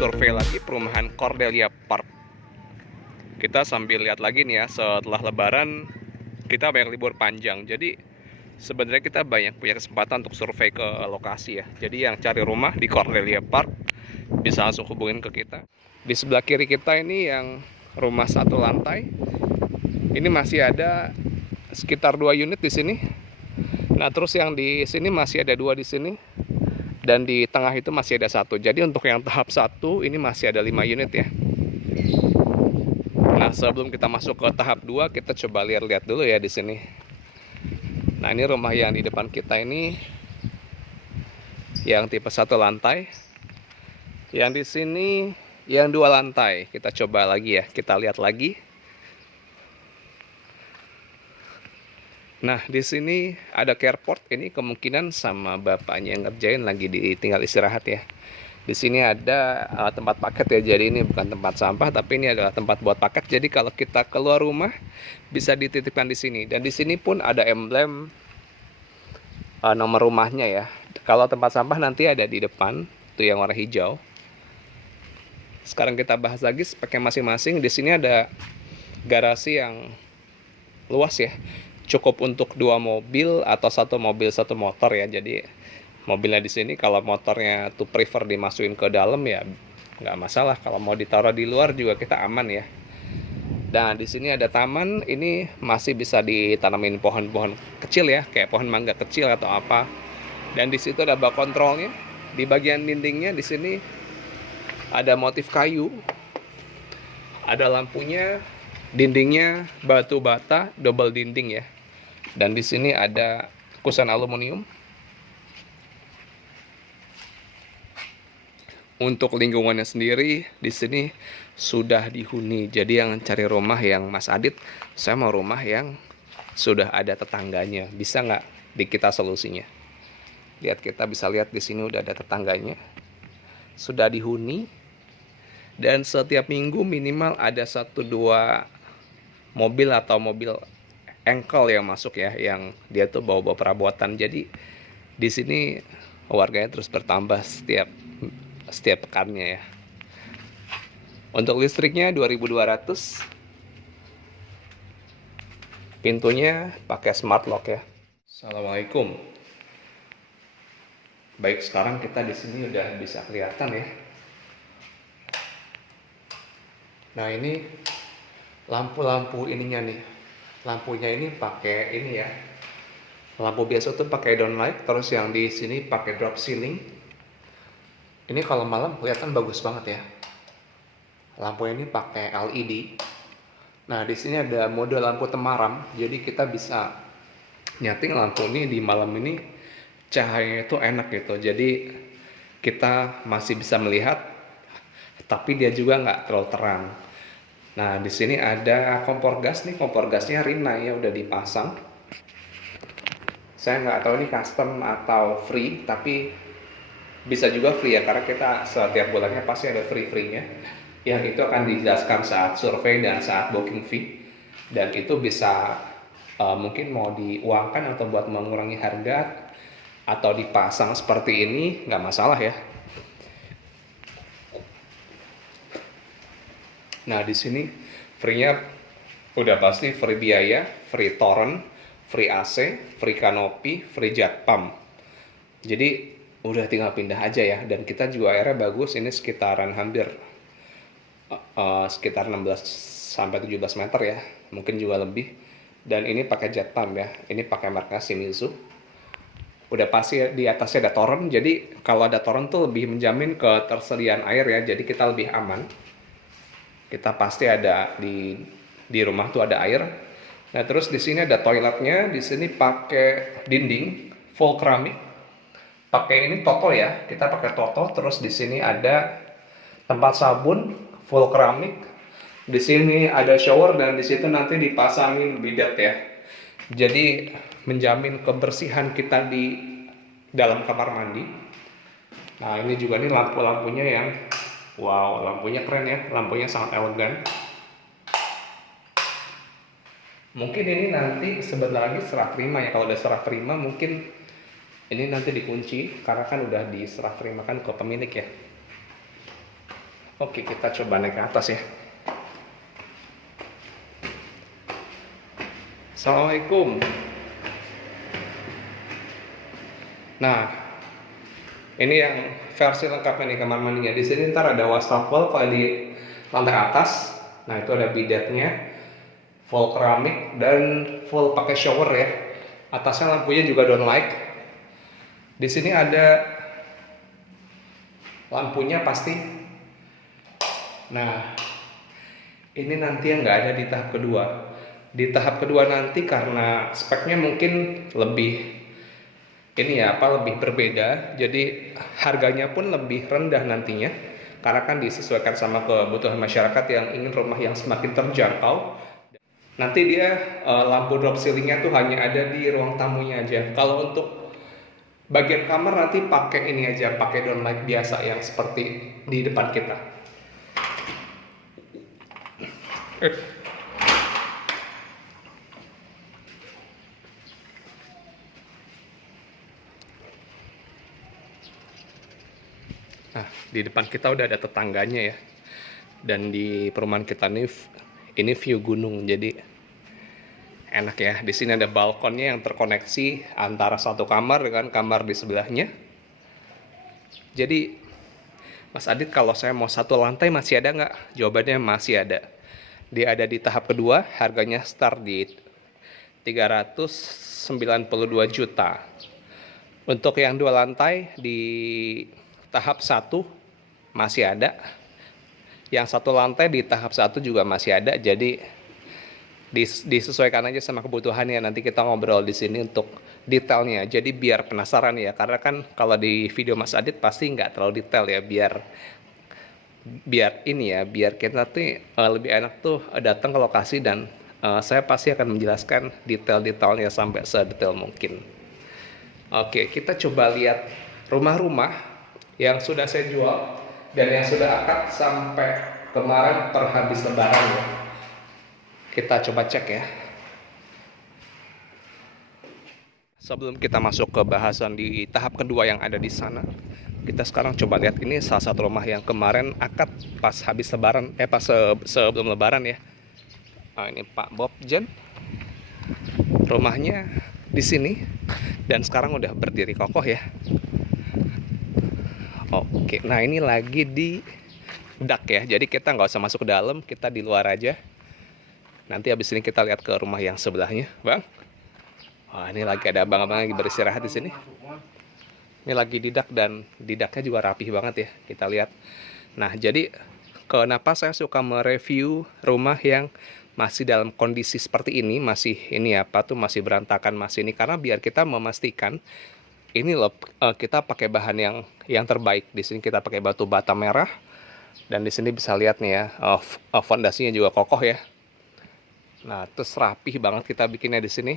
survei lagi perumahan Cordelia Park. Kita sambil lihat lagi nih ya, setelah Lebaran kita banyak libur panjang. Jadi sebenarnya kita banyak punya kesempatan untuk survei ke lokasi ya. Jadi yang cari rumah di Cordelia Park bisa langsung hubungin ke kita. Di sebelah kiri kita ini yang rumah satu lantai. Ini masih ada sekitar 2 unit di sini. Nah, terus yang di sini masih ada 2 di sini. Dan di tengah itu masih ada 1. Jadi untuk yang tahap 1 ini masih ada 5 unit ya. Nah, sebelum kita masuk ke tahap 2, kita coba lihat-lihat dulu ya di sini. Nah, ini rumah yang di depan kita ini yang tipe 1 lantai. Yang di sini yang 2 lantai. Kita coba lagi ya, kita lihat lagi. Nah, di sini ada carport. Ini kemungkinan sama bapaknya yang ngerjain lagi tinggal istirahat ya. Di sini ada tempat paket ya. Jadi ini bukan tempat sampah, tapi ini adalah tempat buat paket. Jadi kalau kita keluar rumah bisa dititipkan di sini. Dan di sini pun ada emblem nomor rumahnya ya. Kalau tempat sampah nanti ada di depan, itu yang warna hijau. Sekarang kita bahas lagi pakai masing-masing. Di sini ada garasi yang luas ya. Cukup untuk 2 mobil atau 1 mobil 1 motor ya. Jadi mobilnya di sini, kalau motornya tuh prefer dimasukin ke dalam ya nggak masalah. Kalau mau ditaruh di luar juga kita aman ya. Dan di sini ada taman. Ini masih bisa ditanamin pohon-pohon kecil ya, kayak pohon mangga kecil atau apa. Dan di situ ada bak kontrolnya. Di bagian dindingnya di sini ada motif kayu. Ada lampunya. Dindingnya batu bata double dinding ya. Dan di sini ada kusen aluminium. Untuk lingkungannya sendiri di sini sudah dihuni. Jadi yang cari rumah yang Mas Adit, saya mau rumah yang sudah ada tetangganya. Bisa nggak di kita solusinya? Lihat, kita bisa lihat di sini udah ada tetangganya. Sudah dihuni. Dan setiap minggu minimal ada 1-2 mobil atau mobil engkel yang masuk ya, yang dia tuh bawa-bawa perabotan. Jadi di sini warganya terus bertambah setiap pekannya ya. Untuk listriknya 2200. Pintunya pakai smart lock ya. Assalamualaikum. Baik, sekarang kita di sini udah bisa kelihatan ya. Nah, ini lampu-lampu ininya nih. Lampunya ini pakai ini ya. Lampu biasa tuh pakai downlight, terus yang di sini pakai drop ceiling. Ini kalau malam kelihatan bagus banget ya. Lampu ini pakai LED. Nah, di sini ada mode lampu temaram. Jadi kita bisa nyeting lampu ini di malam ini cahayanya itu enak gitu. Jadi kita masih bisa melihat, tapi dia juga nggak terlalu terang. Nah, di sini ada kompor gas nih. Kompor gasnya Rinnai ya, udah dipasang. Saya nggak tahu ini custom atau free, tapi bisa juga free ya, karena kita setiap bulannya pasti ada free-nya. Yang itu akan dijelaskan saat survei dan saat booking fee. Dan itu bisa mungkin mau diuangkan atau buat mengurangi harga atau dipasang seperti ini, nggak masalah ya. Nah, di sini free-nya udah pasti free biaya, free torrent, free AC, free kanopi, free jet pump. Jadi udah tinggal pindah aja ya. Dan kita juga airnya bagus, ini sekitaran hampir sekitar 16-17 meter ya, mungkin juga lebih. Dan ini pakai jet pump ya, ini pakai merek Shimizu. Udah pasti di atasnya ada torrent, jadi kalau ada torrent tuh lebih menjamin ketersediaan air ya, jadi kita lebih aman. Kita pasti ada di rumah tuh ada air. Nah, terus di sini ada toiletnya. Di sini pakai dinding full keramik. Pakai ini Toto ya. Kita pakai Toto. Terus di sini ada tempat sabun full keramik. Di sini ada shower dan di situ nanti dipasangin bidet ya. Jadi menjamin kebersihan kita di dalam kamar mandi. Nah, ini juga nih lampu-lampunya yang wow, lampunya keren ya, lampunya sangat elegan. Mungkin ini nanti sebentar lagi serah terima ya. Kalau udah serah terima mungkin ini nanti dikunci, karena kan udah diserah terimakan ke pemilik ya. Oke, kita coba naik ke atas ya. Assalamualaikum. Nah, ini yang versi lengkapnya nih kamar mandinya. Di sini ntar ada wastafel kalau di lantai atas. Nah, itu ada bidet-nya, full keramik dan full pakai shower ya. Atasnya lampunya juga downlight. Di sini ada lampunya pasti. Nah, ini nanti yang nggak ada di tahap kedua. Di tahap kedua nanti karena speknya mungkin lebih lebih berbeda, jadi harganya pun lebih rendah nantinya karena kan disesuaikan sama kebutuhan masyarakat yang ingin rumah yang semakin terjangkau. Nanti dia lampu drop ceilingnya tuh hanya ada di ruang tamunya aja. Kalau untuk bagian kamar nanti pakai ini aja, pakai downlight biasa yang seperti di depan kita. Nah, di depan kita udah ada tetangganya ya. Dan di perumahan kita ini view gunung, jadi enak ya. Di sini ada balkonnya yang terkoneksi antara satu kamar dengan kamar di sebelahnya. Jadi, Mas Adit, kalau saya mau satu lantai masih ada nggak? Jawabannya masih ada. Dia ada di tahap kedua, harganya start di 392 juta. Untuk yang dua lantai di tahap 1 masih ada. Yang satu lantai di tahap 1 juga masih ada. Jadi disesuaikan aja sama kebutuhannya. Nanti kita ngobrol di sini untuk detailnya. Jadi biar penasaran ya. Karena kan kalau di video Mas Adit pasti nggak terlalu detail ya. Biar kita tuh lebih enak tuh datang ke lokasi dan saya pasti akan menjelaskan detail-detailnya sampai sedetail mungkin. Oke, kita coba lihat rumah-rumah yang sudah saya jual dan yang sudah akad sampai kemarin per habis lebaran ya. Kita coba cek ya. Sebelum kita masuk ke bahasan di tahap kedua yang ada di sana, kita sekarang coba lihat ini salah satu rumah yang kemarin akad pas habis lebaran, sebelum lebaran ya. Nah, ini Pak Bob Jen. Rumahnya di sini dan sekarang udah berdiri kokoh ya. Oke, nah ini lagi di dak ya, jadi kita nggak usah masuk ke dalam, kita di luar aja. Nanti habis ini kita lihat ke rumah yang sebelahnya, Bang. Wah, ini lagi ada abang-abang lagi beristirahat di sini. Ini lagi di dak dan di daknya juga rapih banget ya, kita lihat. Nah, jadi kenapa saya suka mereview rumah yang masih dalam kondisi seperti ini, masih masih berantakan, masih ini, karena biar kita memastikan ini loh kita pakai bahan yang terbaik. Di sini kita pakai batu bata merah dan di sini bisa lihat nih ya, fondasinya juga kokoh ya. Nah, terus rapih banget kita bikinnya di sini.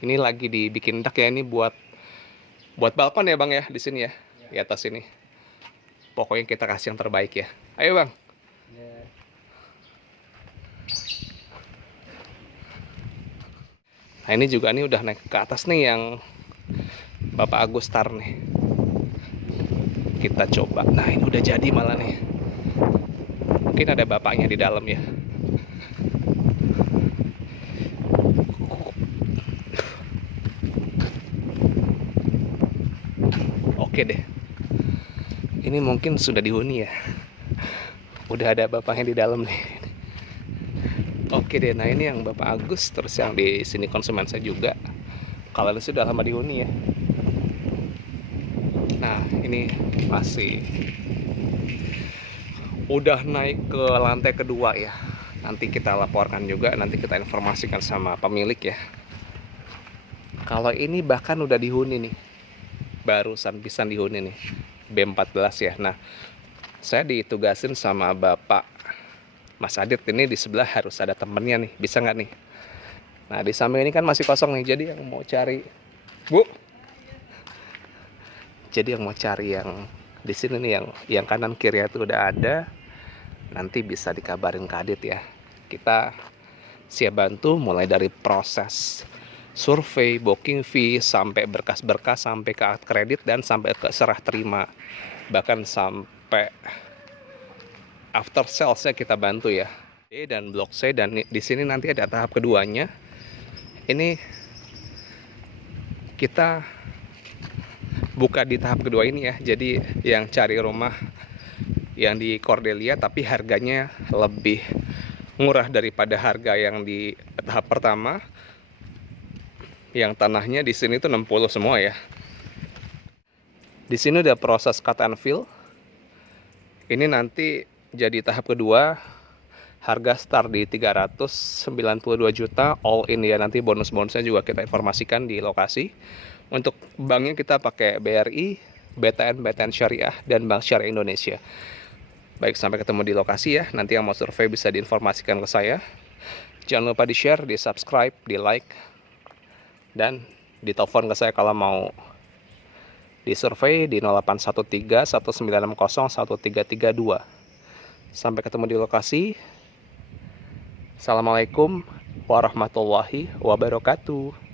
Ini lagi dibikin dak ya, ini buat balkon ya Bang ya di sini ya, di atas ini. Pokoknya kita kasih yang terbaik ya. Ayo Bang. Nah, ini juga nih udah naik ke atas nih yang Bapak Agustar nih. Kita coba. Nah, ini udah jadi malah nih. Mungkin ada bapaknya di dalam ya. Oke deh. Ini mungkin sudah dihuni ya. Udah ada bapaknya di dalam nih. Oke deh. Nah, ini yang Bapak Agus, terus yang di sini konsumen saya juga. Kalau ini sudah lama dihuni ya. Nah, ini masih udah naik ke lantai kedua ya. Nanti kita laporkan juga, nanti kita informasikan sama pemilik ya. Kalau ini bahkan udah dihuni nih. Barusan pisan dihuni nih. B14 ya. Nah, saya ditugasin sama Bapak Mas Adit, ini di sebelah harus ada temennya nih. Bisa nggak nih? Nah, di samping ini kan masih kosong nih. Jadi yang mau cari, Bu. Jadi yang mau cari yang di sini nih, yang kanan kiri itu udah ada. Nanti bisa dikabarin ke Adit ya. Kita siap bantu mulai dari proses survei, booking fee, sampai berkas-berkas, sampai ke akad kredit dan sampai ke serah terima. Bahkan sampai after salesnya kita bantu ya. Dan Blok C, dan di sini nanti ada tahap keduanya. Ini kita buka di tahap kedua ini ya. Jadi yang cari rumah yang di Cordelia tapi harganya lebih murah daripada harga yang di tahap pertama. Yang tanahnya di sini tuh 60 semua ya. Di sini udah proses cut and fill. Ini nanti jadi tahap kedua. Harga start di 392 juta all in ya. Nanti bonus-bonusnya juga kita informasikan di lokasi. Untuk banknya kita pakai BRI, BTN Syariah, dan Bank Syariah Indonesia. Baik, sampai ketemu di lokasi ya. Nanti yang mau survei bisa diinformasikan ke saya. Jangan lupa di-share, di-subscribe, di-like, dan ditelepon ke saya kalau mau disurvei di 0813 1960 1332. Sampai ketemu di lokasi. Assalamualaikum warahmatullahi wabarakatuh.